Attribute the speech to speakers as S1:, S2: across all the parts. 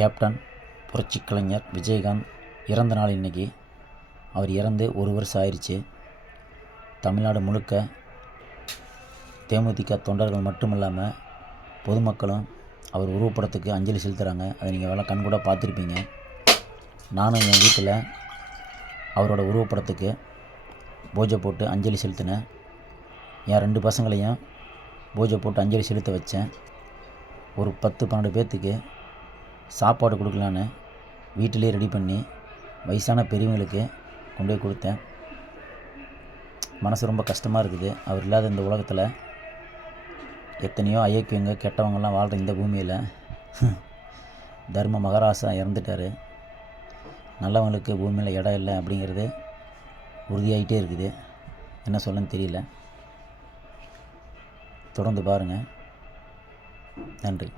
S1: Captain புரட்சிக் கலைஞர் விஜயகாந்த் இறந்த நாள் இன்னைக்கு. அவர் இறந்து ஒரு வருஷம் ஆயிடுச்சு தமிழ்நாடு முழுக்க தேமுதிக தொண்டர்கள் மட்டும் இல்லாமல் பொதுமக்களும் அவர் உருவப்படத்துக்கு அஞ்சலி செலுத்துகிறாங்க அதை நீங்கள் எல்லாம் கண்கூட பார்த்துருப்பீங்க. நானும் என் வீட்டில் அவரோட உருவப்படத்துக்கு பூஜை போட்டு அஞ்சலி செலுத்தினேன். என் ரெண்டு பசங்களையும் பூஜை போட்டு அஞ்சலி செலுத்த வச்சேன். ஒரு பத்து பன்னெண்டு பேர்த்துக்கு சாப்பாடு கொடுக்கலான்னு வீட்டிலே ரெடி பண்ணி வயசான பெரியவங்களுக்கு கொண்டு போய் கொடுத்தேன். மனசு ரொம்ப கஷ்டமாக இருக்குது. அவர் இல்லாத இந்த உலகத்தில் எத்தனையோ அயோக்கியங்க கெட்டவங்கெல்லாம் வாழ்கிற இந்த பூமியில் தர்ம மகாராசா இறந்துட்டார். நல்லவங்களுக்கு பூமியில் இடம் இல்லை அப்படிங்கிறது உறுதியாகிட்டே இருக்குது. என்ன சொல்லன்னு தெரியல. தொடர்ந்து பாருங்கள் நன்றி.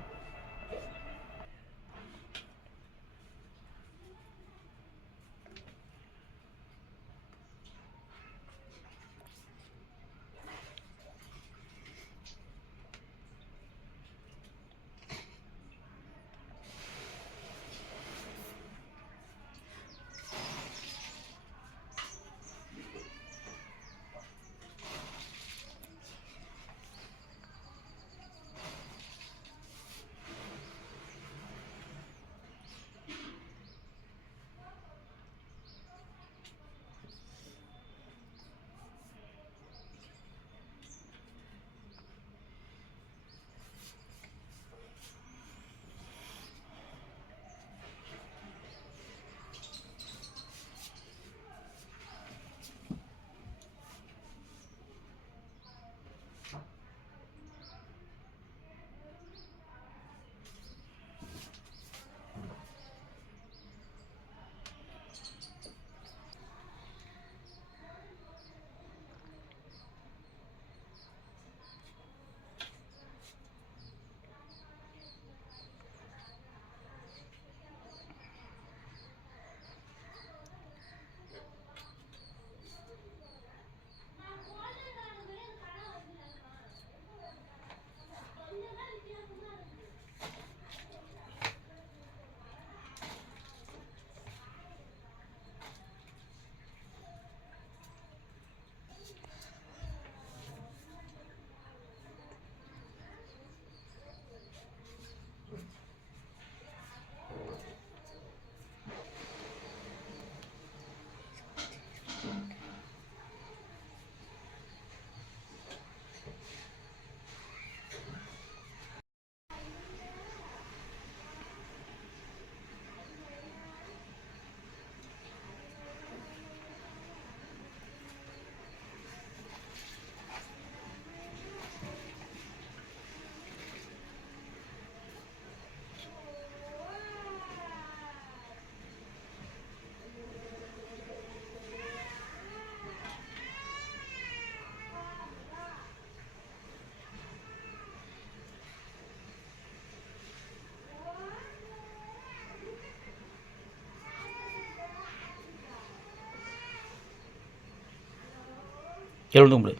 S1: எழுந்து கும்பிடு.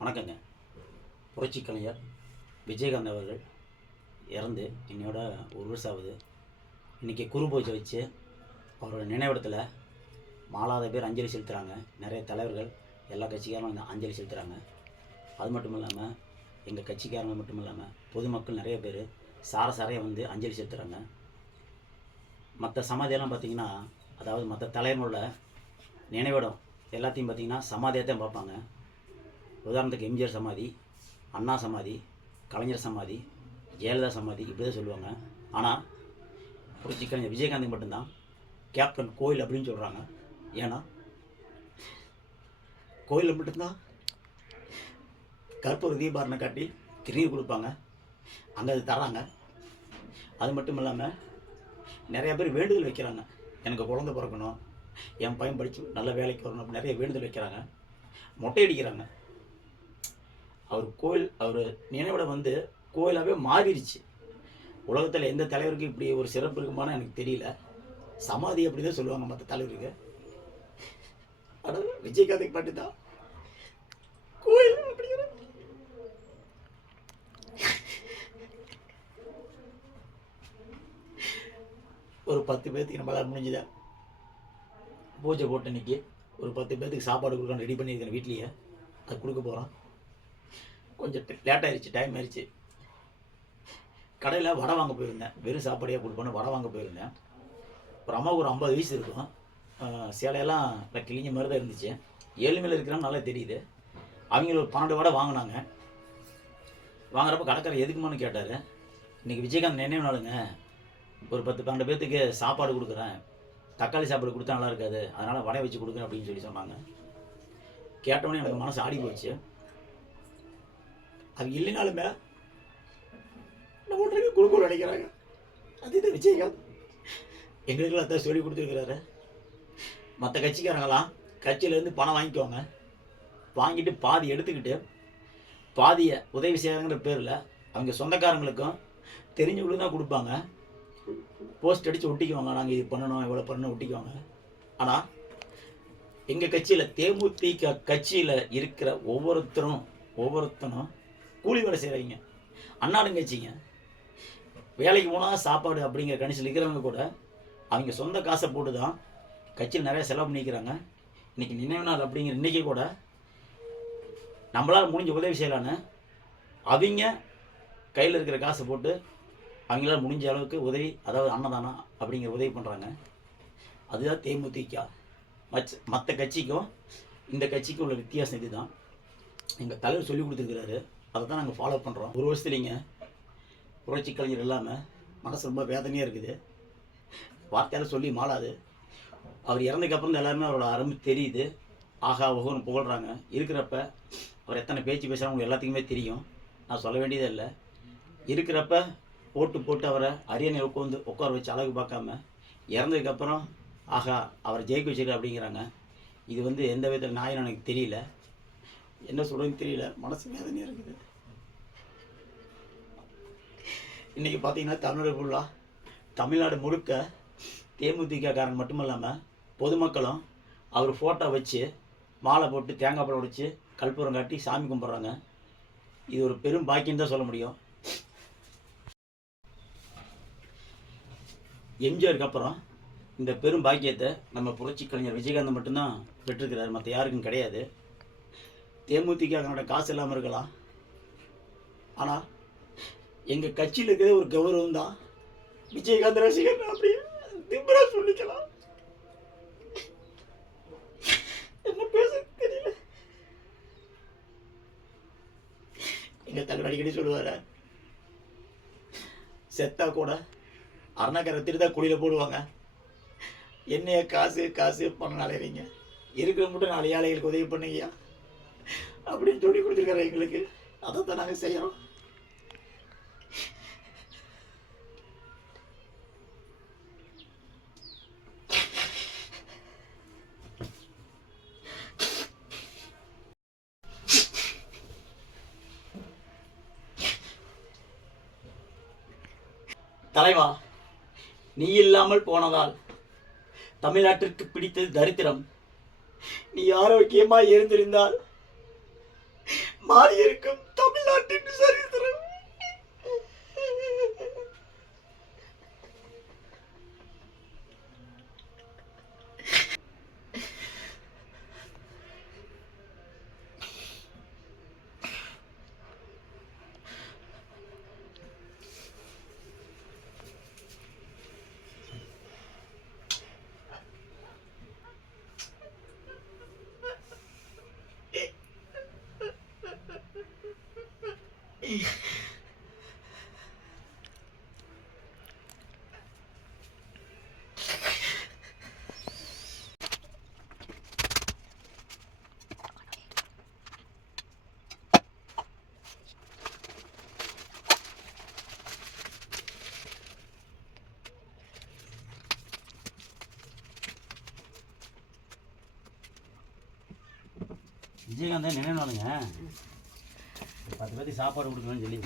S1: வணக்கங்க. புரட்சி கலைஞர் விஜயகாந்த் அவர்கள் இறந்து என்னோட ஒரு வருஷம் ஆகுது இன்றைக்கி குரு பூஜை வச்சு அவரோட நினைவிடத்தில் மாலாத பேர் அஞ்சலி செலுத்துகிறாங்க நிறைய தலைவர்கள் எல்லா கட்சிக்காரங்களும் இந்த அஞ்சலி செலுத்துகிறாங்க அது மட்டும் இல்லாமல் எங்கள் கட்சிக்காரங்க மட்டும் இல்லாமல் பொதுமக்கள் நிறைய பேர் சார சாரையாக வந்து அஞ்சலி செலுத்துகிறாங்க மற்ற சமாதியெல்லாம் பார்த்திங்கன்னா அதாவது மற்ற தலைமுறையில் நினைவிடம் எல்லாத்தையும் பார்த்தீங்கன்னா சமாதியாக தான் பார்ப்பாங்க. உதாரணத்துக்கு எம்ஜிஆர் சமாதி அண்ணா சமாதி கலைஞர் சமாதி ஜெயலலிதா சமாதி இப்படி தான் சொல்லுவாங்க. ஆனால் புரட்சி கலைஞர் விஜயகாந்த் மட்டும்தான் கேப்டன் கோயில் அப்படின்னு சொல்கிறாங்க ஏன்னா கோயிலில் மட்டும்தான்? கற்பூர தீபாரணை காட்டி திருநீர் கொடுப்பாங்க. அங்கே அது தராங்க அது மட்டும் இல்லாமல் நிறையா பேர் வேண்டுதல் வைக்கிறாங்க. எனக்கு குழந்த பிறக்கணும் என் பையன் படித்து நல்ல வேலைக்கு வரணும் அப்படி நிறைய வேண்டுதல் வைக்கிறாங்க. மொட்டை அடிக்கிறாங்க. அவர் கோயில் அவர் நினைவிட வந்து கோயிலாகவே மாறிடுச்சு. உலகத்தில் எந்த தலைவருக்கும் இப்படி ஒரு சிறப்பு இருக்குமான்னு எனக்கு தெரியல. சமாதி அப்படி தான் சொல்லுவாங்க மற்ற தலைவருக்கு. விஜயகாந்த் மட்டும்தான் கோயில் அப்படிங்கிற ஒரு பத்து பேர்த்துக்கு நம்மளால் முடிஞ்சுதா? பூஜை போட்டு இன்னைக்கு ஒரு பத்து பேர்த்துக்கு சாப்பாடு கொடுக்கணும் ரெடி பண்ணியிருக்கேன் வீட்லேயே அது கொடுக்க போகிறோம் கொஞ்சம் லேட் ஆயிடுச்சு டைம் ஆயிடுச்சு கடையில் வடை வாங்க போயிருந்தேன். வெறும் சாப்பாடையாக கொடுப்போன்னு வடை வாங்க போயிருந்தேன். ஒரு அம்மாவுக்கு ஒரு ஐம்பது வயசு இருக்கும். சேலையெல்லாம் நல்லா கிழிஞ்ச மாதிரி தான் இருந்துச்சு. ஏழ்மையில் இருக்கிறாங்க நல்லா தெரியுது. அவங்க ஒரு பன்னெண்டு வடை வாங்கினாங்க. வாங்குறப்ப கடைக்காரர் எதுக்குமான்னு கேட்டார். இன்றைக்கி விஜயகாந்த் நினைவு நாளுங்க. ஒரு பத்து பன்னெண்டு பேர்த்துக்கு சாப்பாடு கொடுக்குறேன். தக்காளி சாப்பாடு கொடுத்தா நல்லா இருக்காது. அதனால் வடை வச்சு கொடுக்குறேன் அப்படின்னு சொல்லி சொன்னாங்க. கேட்டோடனே எனக்கு மனசு ஆடி போச்சு. அது இல்லைனாலுமே நம்ம ஒன்றைக்கு கொடுக்க நினைக்கிறாங்க அது இந்த விஜயகாந்த்? எங்களுக்கெல்லாம் அதான் சொல்லி கொடுத்துருக்குறாரு. மற்ற கட்சிக்காரங்களாம் கட்சியிலேருந்து பணம் வாங்கிக்குவாங்க வாங்கிட்டு பாதி எடுத்துக்கிட்டு பாதியை உதவி செய்கிறாங்கிற பேரில் அவங்க சொந்தக்காரங்களுக்கும் தெரிஞ்சவங்களுக்கு தான் கொடுப்பாங்க. போஸ்ட் அடித்து ஒட்டிக்குவாங்க. நாங்கள் இது பண்ணணும் இவ்வளோ பண்ணணும் ஒட்டிக்குவாங்க. ஆனால் எங்கள் கட்சியில் தேமுதிக கட்சியில் இருக்கிற ஒவ்வொருத்தரும் ஒவ்வொருத்தரும் கூலி வேலை செய்கிறவங்க அண்ணாடும் கட்சிங்க வேலைக்கு போனால் சாப்பாடு அப்படிங்கிற கணிச்சில் இருக்கிறவங்க கூட அவங்க சொந்த காசை போட்டு தான் கட்சியில் நிறைய செலவு பண்ணிக்கிறாங்க. இன்றைக்கி நினைவு நாள் அப்படிங்கிற இன்றைக்கி கூட நம்மளால் முடிஞ்ச உதவி செய்யலான்னு அவங்க கையில் இருக்கிற காசை போட்டு அவங்களால் முடிஞ்ச அளவுக்கு உதவி அதாவது அன்னதானம் அப்படிங்கிற உதவி பண்ணுறாங்க அதுதான் தேமுதிக. மச் மற்ற கட்சிக்கும் இந்த கட்சிக்கும் உள்ள வித்தியாசம் இதுதான். எங்கள் தலைவர் சொல்லி கொடுத்துருக்கிறாரு. அதை தான் நாங்கள் ஃபாலோ பண்ணுறோம் ஒரு வருஷத்துலிங்க புரட்சி கலைஞர் இல்லாமல் மனசு ரொம்ப வேதனையாக இருக்குது. வார்த்தையால் சொல்லி மாளாது. அவர் இறந்ததுக்கப்புறம் எல்லாருமே அவரோட அருமை தெரியுது. ஆகா ஓஹோன்னு புகழ்கிறாங்க இருக்கிறப்ப அவர் எத்தனை பேச்சு பேசுகிறாங்க எல்லாத்துக்குமே தெரியும். நான் சொல்ல வேண்டியதே இல்லை. இருக்கிறப்ப போட்டு போட்டு அவரை அரியணை உட்காந்து உட்கார வச்சு அழகு பார்க்காம இறந்ததுக்கப்புறம் ஆகா அவரை ஜெயிக்க வச்சிருக்க அப்படிங்கிறாங்க. இது வந்து எந்த விதத்தில் நியாயம் எனக்கு தெரியல. என்ன சொல்கிறதுன்னு தெரியல. மனசு வேதனையாக இருக்குது. இன்றைக்கி பார்த்தீங்கன்னா தமிழர் ஃபுல்லாக தமிழ்நாடு முழுக்க தேமுதிக காரன் மட்டும் இல்லாமல் பொதுமக்களும் அவர் ஃபோட்டோ வச்சு மாலை போட்டு தேங்காய் பழம் உடைச்சி கற்பூரம் காட்டி சாமி கும்பிட்றாங்க. இது ஒரு பெரும் பாக்கியம் தான் சொல்ல முடியும். எம்ஜிஆருக்கு அப்புறம் இந்த பெரும் பாக்கியத்தை நம்ம புரட்சி கலைஞர் விஜயகாந்த் மட்டும்தான் பெற்றிருக்கிறார். மற்ற யாருக்கும் கிடையாது. தேமுதிக அதனோட காசு இல்லாமல் இருக்கலாம். ஆனால் எங்கள் கட்சியில் இருக்கிற ஒரு கௌரவம் தான் விஜயகாந்த் ரசிகர் அப்படி திம்பரா சொல்லிக்கலாம் என்ன பேச தெரியல எங்கள் தலைவர் அடிக்கடி சொல்லுவார். செத்தா கூட அருணாக்கரை திருதா குழியில் போடுவாங்க. என்னைய காசு காசு பணம் அலையறீங்க இருக்கிற மட்டும் நாலு ஏழைகளுக்கு உதவி பண்ணுங்கய்யா. அப்படின்னு சொல்லி கொடுத்துருக்காரு எங்களுக்கு. அதை தான் நாங்கள் செய்கிறோம் தலைவா நீ இல்லாமல் போனதால் தமிழ்நாட்டிற்கு பிடித்தது தரித்திரம். நீ ஆரோக்கியமாய் இருந்திருந்தால் மாறி இருக்கும் தமிழ்நாட்டின் சரித்திரம். 이제가 내 내내 나느냐 பத்து பேருக்கு சாப்பாடு கொடுக்கணும்னு சொல்லி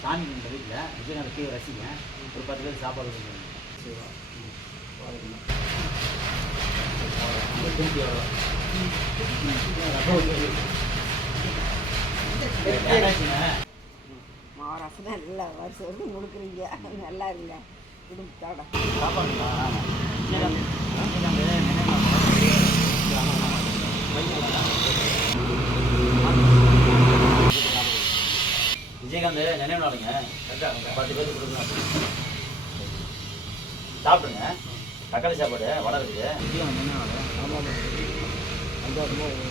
S1: சாமி இந்த வீட்டில் விஜயநாத தீவிர ரசிங்க ஒரு பத்து பேருக்கு சாப்பாடு கொடுக்கணும்.
S2: மகாராஷ்டிரா நல்லா வருஷம் கொடுக்குறீங்க. நல்லா இருங்க குடும்பத்தோட
S1: சாப்பாடுங்களா பத்து பேருக்கு கொடுக்கலாம் சாப்பிடுங்க. தக்காளி சாப்பாடு வடை இருக்குது ஆமாம் நினைவு